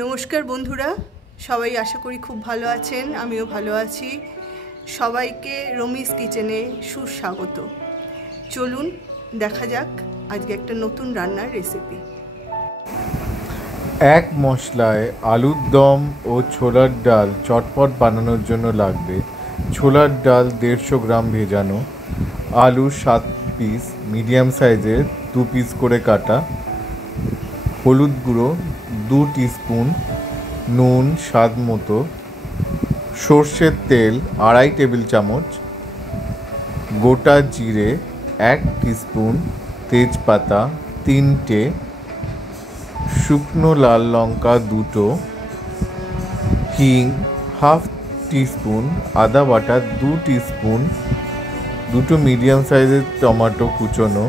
নমস্কার বন্ধুরা, সবাই আশা করি খুব ভালো আছেন। আমিও ভালো আছি। সবাইকে রমিস কিচেনে সুস্বাগত। চলুন দেখা যাক আজকে একটা নতুন রান্নার রেসিপি। এক মশলায় আলুর দম ও ছোলার ডাল চটপট বানানোর জন্য লাগবে ছোলার ডাল 150 গ্রাম ভেজানো, আলু 7 পিস মিডিয়াম সাইজের 2 পিস করে কাটা, হলুদ গুঁড়ো 2 টিস্পুন, নুন স্বাদ মতো, সর্ষের তেল 2.5 টেবিল চামচ, গোটা জিরে 1 টিস্পুন, তেজপাতা 3টে, শুকনো লাল লঙ্কা 2টো, হিং 1/2 টিস্পুন, আদা বাটা 2 টিস্পুন, 2টো মিডিয়াম সাইজের টমেটো কুচোনো,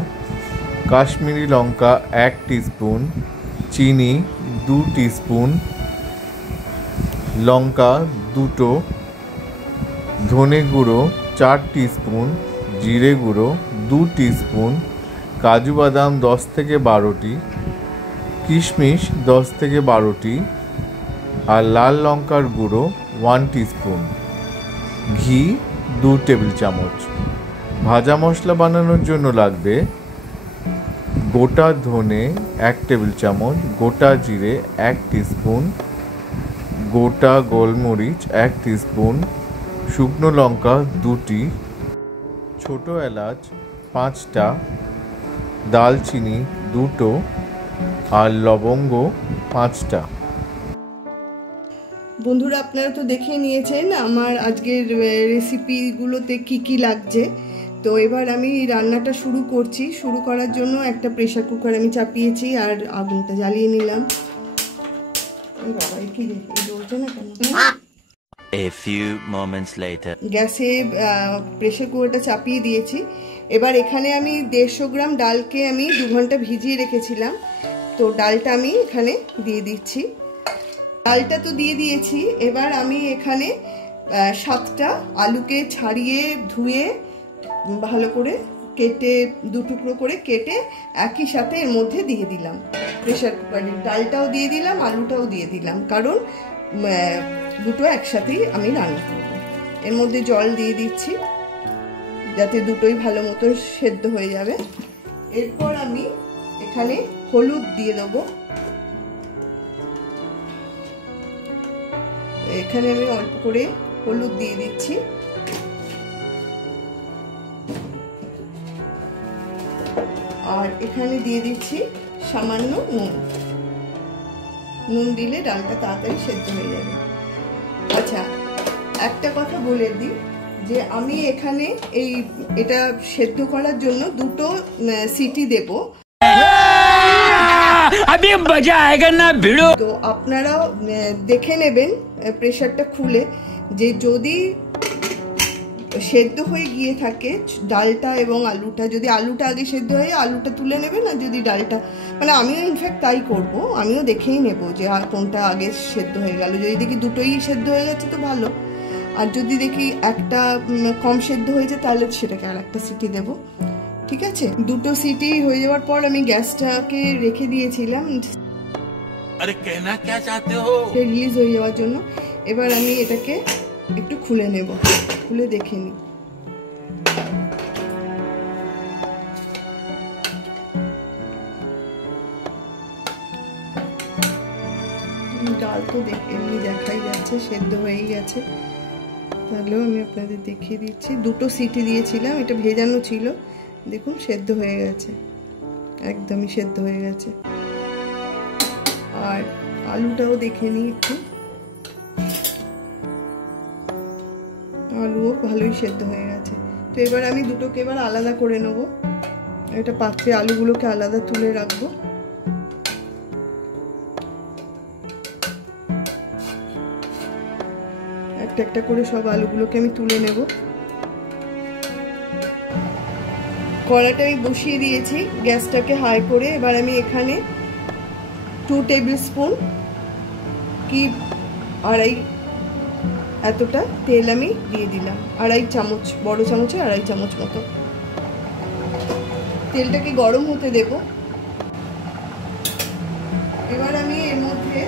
কাশ্মীরি লঙ্কা 1 টিস্পুন, চিনি 2 টিস্পুন, লঙ্কা 2টো, ধনে গুঁড়ো 4 টিস্পুন, জিরে গুঁড়ো 2 টিস্পুন, কাজু বাদাম 10 থেকে 12টি, কিশমিশ 10 থেকে 12টি, আর লাল লঙ্কার গুঁড়ো 1 টিস্পুন, ঘি 2 টেবিল চামচ। ভাজা মশলা বানানোর জন্য লাগবে গোটা ধনে 1 টেবিল চামচ, গোটা জিরে 1 টিস্পুন, গোটা গোলমরিচ 1 টিস্পুন, শুকনো লঙ্কা 2টি, ছোট এলাচ 5টা, দালচিনি 2টো, আর লবঙ্গ 5টা। বন্ধুরা, আপনারা তো দেখে নিয়েছেন আমার আজকের রেসিপিগুলোতে কি লাগছে। তো এবার আমি রান্নাটা শুরু করছি। শুরু করার জন্য একটা প্রেসার কুকার আমি চাপিয়েছি আর আগুনটা জ্বালিয়ে নিলাম। A few moments later. গ্যাসে প্রেসার কুকারটা চাপিয়ে দিয়েছি। এবার এখানে আমি 150 গ্রাম ডালকে আমি 2 ঘন্টা ভিজিয়ে রেখেছিলাম। তো ডালটা আমি এখানে দিয়ে দিচ্ছি। ডালটা তো দিয়ে দিয়েছি। এবার আমি এখানে 7টা আলুকে ছাড়িয়ে ধুয়ে ভালো করে কেটে 2 টুকরো করে কেটে একই সাথে এর মধ্যে দিয়ে দিলাম। প্রেসার কুকারে ডালটাও দিয়ে দিলাম, আলুটাও দিয়ে দিলাম, কারণ দুটো একসাথেই আমি রান্না করব। এর মধ্যে জল দিয়ে দিচ্ছি যাতে দুটোই ভালো মতো সেদ্ধ হয়ে যাবে। এরপর আমি এখানে হলুদ দিয়ে দেবো। এখানে আমি অল্প করে হলুদ দিয়ে দিচ্ছি। আর এখানে দিয়ে দিচ্ছি সামান্য নুন। নুন দিলে ডালটা তাড়াতাড়ি সেদ্ধ হয়ে যাবে। আচ্ছা, একটা কথা বলে দিই যে আমি এখানে এটা সেদ্ধ করার জন্য 2টো সিটি দেব। তো আপনারাও দেখে নেবেন প্রেসারটা খুলে যে যদি সেদ্ধ হয়ে গিয়ে থাকে ডালটা এবং আলুটা, যদি আলুটা আগে সেদ্ধ হয়ে আলুটা তুলে নেবেন, আর যদি ডালটা, মানে আমিও ইনফ্যাক্ট তাই করব, আমিও দেখেই নেব যে কোনটা আগে সেদ্ধ হয়ে গেল। যদি দেখি দুটোই সেদ্ধ হয়ে গেছে তো ভালো, আর যদি দেখি একটা কম সেদ্ধ হয়েছে তাহলে সেটাকে আর একটা সিটি দেব। ঠিক আছে, 2টো সিটি হয়ে যাওয়ার পর আমি গ্যাসটাকে রেখে দিয়েছিলাম রিলিজ হয়ে যাওয়ার জন্য। এবার আমি এটাকে একটু খুলে নেব, খুলে দেখে নিই। ডাল তো এমনি দেখাই যাচ্ছে সেদ্ধ হয়েই গেছে, তাহলেও আমি আপনাদের দেখিয়ে দিচ্ছি। 2টো সিটি দিয়েছিলাম, এটা ভেজানো ছিল, দেখুন সেদ্ধ হয়ে গেছে, একদমই সেদ্ধ হয়ে গেছে। আর আলুটাও দেখে নিই একটু, আলুও ভালোই সেদ্ধ হয়ে গেছে। তো এবার আমি দুটোকে এবার আলাদা করে নেব। একটা পাত্রে আলুগুলোকে আলাদা তুলে রাখবো। একটা একটা করে সব আলুগুলোকে আমি তুলে নেব। কড়াটা আমি বসিয়ে দিয়েছি গ্যাসটাকে হাই করে। এবার আমি এখানে 2 টেবিল স্পুন কি 2.5 এতটা তেল আমি দিয়ে দিলাম। 2.5 চামচ, বড় চামচে 2.5 চামচ মতো। তেলটাকে গরম হতে দেব। এবার আমি এর মধ্যে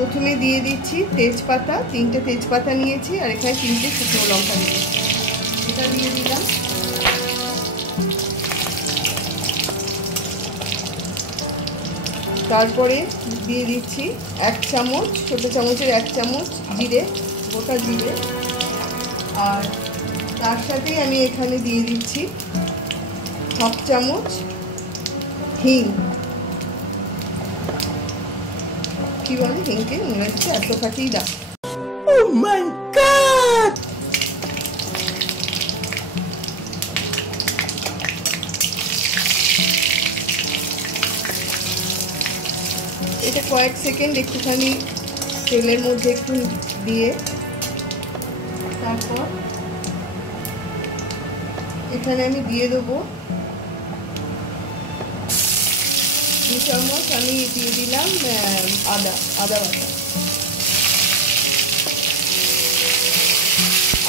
প্রথমে দিয়ে দিচ্ছি তেজপাতা, 3টে তেজপাতা নিয়েছি, আর এখানে 3টে শুকনো লঙ্কা নিয়েছি, এটা দিয়ে দিলাম। তারপরে দিয়ে দিচ্ছি 1 চামচ, ছোটো চামচের 1 চামচ জিরে, গোটা জিরে, আর তার সাথেই আমি এখানে দিয়ে দিচ্ছি 1/2 চামচ হিং। কি বলে হিংকে? মনে হচ্ছে এত ফাটিয়ে দাও। Oh my God! এটা কয়েক সেকেন্ড একটুখানি তেলের মধ্যে একটু দিয়ে, তারপর এখানে আমি দিয়ে দেবো 2 চামচ আমি দিয়ে দিলাম আদা বাটা।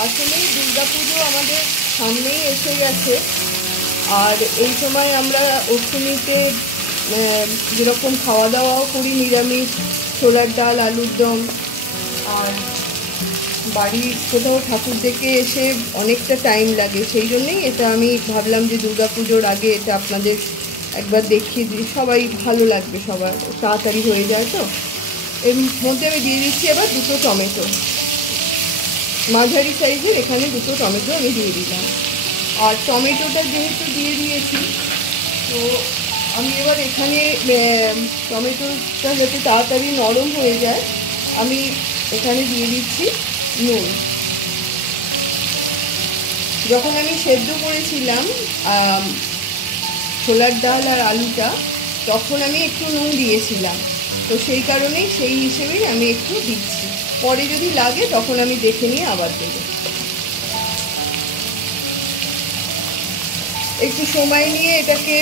আসলে দুর্গাপুজো আমাদের সামনেই এসে গেছে, আর এই সময় আমরা অষ্টমীতে যেরকম খাওয়া দাওয়াও করি নিরামিষ, ছোলার ডাল, আলুর দম, আর বাড়ি কোথাও ঠাকুর দেখে এসে অনেকটা টাইম লাগে, সেই জন্যেই এটা আমি ভাবলাম যে দুর্গাপুজোর আগে এটা আপনাদের একবার দেখিয়ে দিই, সবাই ভালো লাগবে, সবার তাড়াতাড়ি হয়ে যায়। তো এর মধ্যে আমি দিয়ে দিচ্ছি এবার 2টো টমেটো, মাঝারি সাইজের, এখানে 2টো টমেটো আমি দিয়ে দিলাম। আর টমেটোটা যেহেতু দিয়ে দিয়েছি, তো আমি এবার এখানে টমেটোটা যাতে তাড়াতাড়ি নরম হয়ে যায়, আমি এখানে দিয়ে দিচ্ছি নুন। যখন আমি সেদ্ধ করেছিলাম ছোলার ডাল আর আলুটা, তখন আমি একটু নুন দিয়েছিলাম, তো সেই কারণেই সেই হিসেবেই আমি একটু দিচ্ছি, পরে যদি লাগে তখন আমি দেখে নিয়ে আবার দেব। একটু সময় নিয়ে এটাকে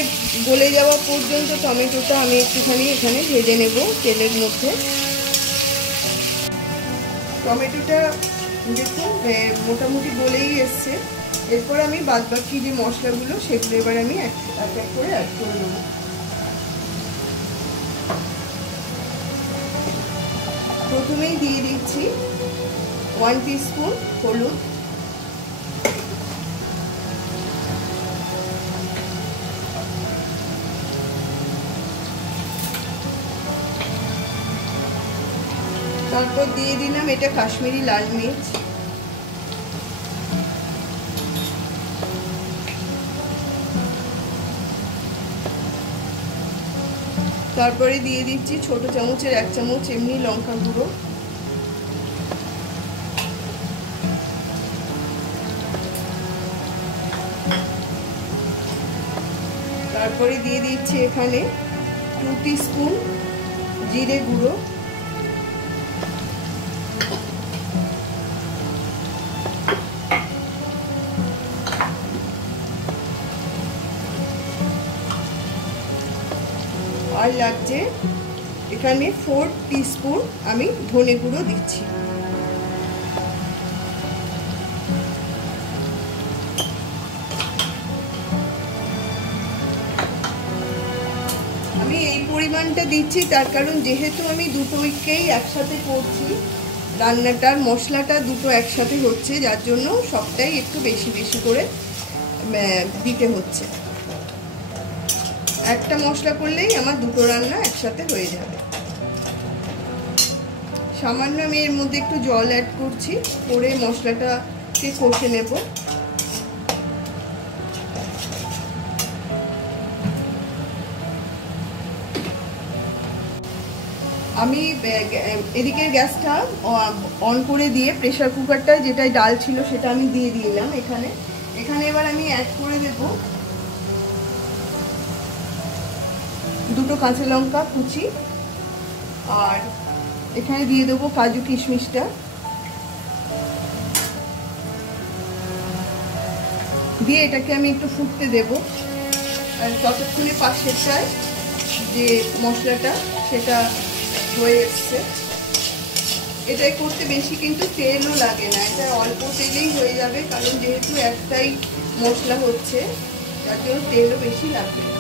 গলে যাওয়া পর্যন্ত টমেটোটা আমি একটুখানি এখানে ভেজে নেব তেলের মধ্যে। টমেটোটা দেখুন মোটামুটি গলেই এসছে। এরপর আমি বাদবাকি যে মশলাগুলো সেগুলো এবার আমি এক এক করে অ্যাড করে নেব। প্রথমেই দিয়ে দিচ্ছি 1 টিস্পুন হলুদ, তারপর দিয়ে দিলাম এটা কাশ্মীরি লাল মির্চ, তারপরে দিয়ে দিচ্ছি ছোট চামচের 1 চামচ এমনি লঙ্কা গুঁড়ো, তারপরে দিয়ে দিচ্ছি এখানে 2 টিস্পুন জিরে গুঁড়ো, আর লাগছে এখানে 4 টিস্পুন আমি ধনে গুঁড়ো দিচ্ছি। আমি এই পরিমাণটা দিচ্ছি তার কারণ যেহেতু আমি দুটোকেই একসাথে করছি, রান্নাটার মশলাটা দুটো একসাথে হচ্ছে, যার জন্য সবটাই একটু বেশি বেশি করে দিতে হচ্ছে। একটা মশলা করলেই আমার দুটো রান্না একসাথে হয়ে যাবে। সামান্য আমি এর মধ্যে একটু জল অ্যাড করছি, করে মশলাটাকে কষে নেব। আমি এদিকের গ্যাসটা অন করে দিয়ে প্রেসার কুকারটা যেটাই ডাল ছিল সেটা আমি দিয়ে দিলাম এখানে। এবার আমি অ্যাড করে দেব 2টো কাঁচা লঙ্কা কুচি, আর এখানে দিয়ে দেবো কাজু কিশমিশটা, দিয়ে এটাকে আমি একটু ফুটতে দেব। আর ততক্ষণে পাশেরটায় যে মশলাটা সেটা হয়ে এসছে। এটাই করতে বেশি কিন্তু তেলও লাগে না, এটা অল্প তেলেই হয়ে যাবে, কারণ যেহেতু একটাই মশলা হচ্ছে তার জন্য তেলও বেশি লাগবে না।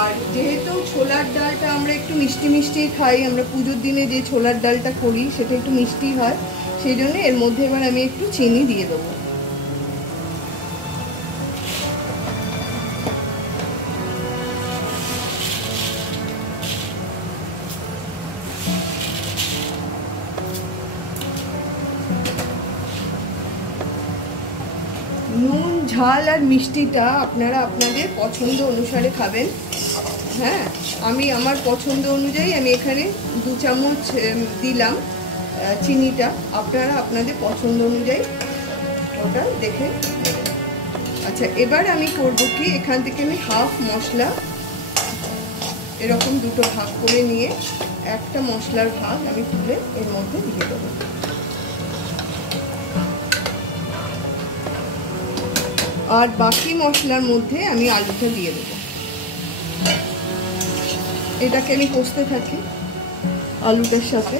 আর যেহেতু ছোলার ডালটা আমরা একটু মিষ্টি মিষ্টি খাই, আমরা পুজোর দিনে যে ছোলার ডালটা করি সেটা একটু মিষ্টি হয়, সেই জন্য এর মধ্যে এবার আমি একটু চিনি দিয়ে দেবো। নুন ঝাল আর মিষ্টিটা আপনারা আপনাদের পছন্দ অনুসারে খাবেন। হ্যাঁ, আমি আমার পছন্দ অনুযায়ী আমি এখানে 2 চামচ দিলাম চিনিটা, আপনারা আপনাদের পছন্দ অনুযায়ী ওটা দেখে নেবেন। আচ্ছা, এবার আমি করব কি, এখান থেকে আমি হাফ মশলা এরকম দুটো ভাগ করে নিয়ে একটা মশলার ভাগ আমি তুলে এর মধ্যে দিয়ে দেবো। আর বাকি মশলার মধ্যে আমি আলুটা দিয়ে দেবো। এটাকে আমি কষতে থাকি আলুটার সাথে।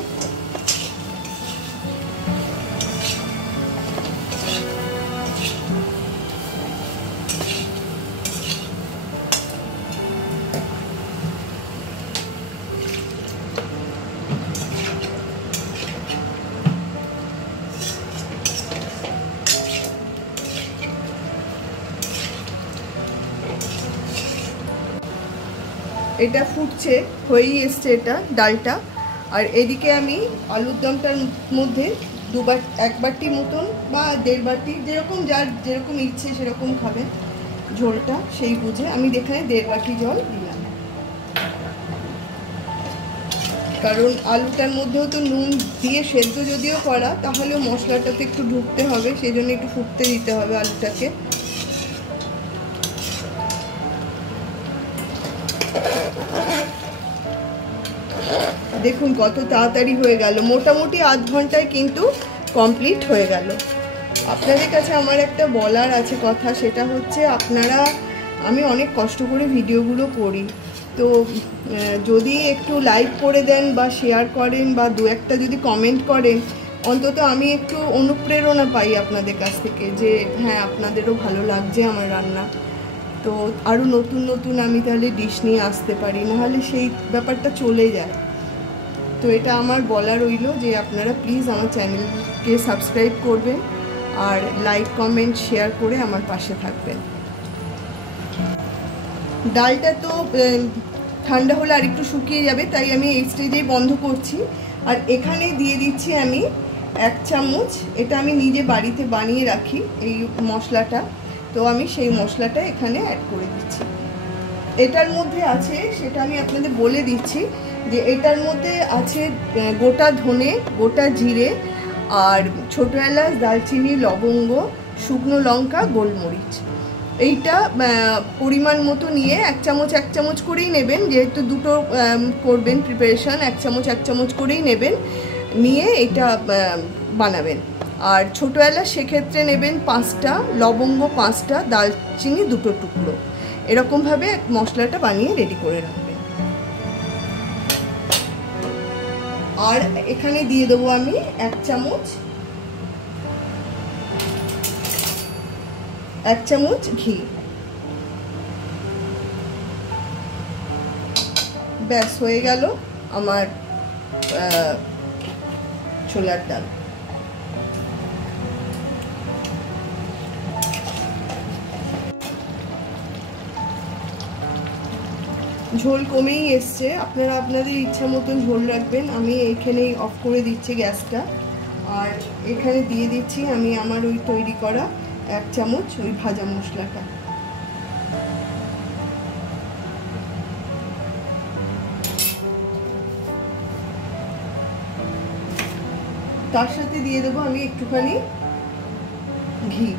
এটা ফুটছে, হয়েই এসছে এটা ডালটা। আর এদিকে আমি আলুর দমটার মধ্যে এক বাটি মতন বা 1.5 বাটি, যেরকম যার যেরকম ইচ্ছে সেরকম খাবেন ঝোলটা, সেই বুঝে আমি এখানে 1.5 বাটি জল দিলাম। কারণ আলুটার মধ্যেও তো নুন দিয়ে সেদ্ধ যদিও করা, তাহলেও মশলাটাতে একটু ঢুকতে হবে, সেই জন্য একটু ফুটতে দিতে হবে আলুটাকে। দেখুন কত তাড়াতাড়ি হয়ে গেল, মোটামুটি আধ ঘন্টায় কিন্তু কমপ্লিট হয়ে গেল। আপনাদের কাছে আমার একটা বলার আছে কথা, সেটা হচ্ছে আপনারা, আমি অনেক কষ্ট করে ভিডিওগুলো করি, তো যদি একটু লাইক করে দেন বা শেয়ার করেন বা 2-1টা যদি কমেন্ট করেন, অন্তত আমি একটু অনুপ্রেরণা পাই আপনাদের কাছ থেকে যে হ্যাঁ আপনাদেরও ভালো লাগছে আমার রান্না, তো আরও নতুন নতুন আমি তাহলে ডিশ নিয়ে আসতে পারি, নাহলে সেই ব্যাপারটা চলে যায়। তো এটা আমার বলা রইল যে আপনারা প্লিজ আমার চ্যানেলকে সাবস্ক্রাইব করবেন আর লাইক কমেন্ট শেয়ার করে আমার পাশে থাকবেন। ডালটা তো ঠান্ডা হলে আর একটু শুকিয়ে যাবে, তাই আমি এই স্টেজেই বন্ধ করছি। আর এখানে দিয়ে দিচ্ছি আমি 1 চামচ, এটা আমি নিজে বাড়িতে বানিয়ে রাখি এই মশলাটা, তো আমি সেই মশলাটা এখানে অ্যাড করে দিচ্ছি। এটার মধ্যে আছে, সেটা আমি আপনাদের বলে দিচ্ছি, যে এটার মধ্যে আছে গোটা ধনে, গোটা জিরে আর ছোটো এলাচ, দারচিনি, লবঙ্গ, শুকনো লঙ্কা, গোলমরিচ। এইটা পরিমাণ মতো নিয়ে 1 চামচ করেই নেবেন, যেহেতু দুটো করবেন প্রিপারেশান, 1 চামচ করেই নেবেন, নিয়ে এটা বানাবেন। আর ছোটো এলাচ সেক্ষেত্রে নেবেন 5টা, লবঙ্গ 5টা, দারচিনি 2টো টুকরো, এরকমভাবে মশলাটা বানিয়ে রেডি করে রাখবেন। আর এখানে দিয়ে দেবো আমি 1 চামচ ঘি। ব্যাস হয়ে গেল আমার ছোলার ডাল। ঝোল কমেই এসছে, আপনারা আপনাদের ইচ্ছা মতন ঝোল রাখবেন। আমি এখানেই অফ করে দিচ্ছি গ্যাসটা, আর এখানে দিয়ে দিচ্ছি আমি আমার ওই তৈরি করা 1 চামচ ওই ভাজা মশলাটা। তার সাথে দিয়ে দেবো আমি একটুখানি ঘি।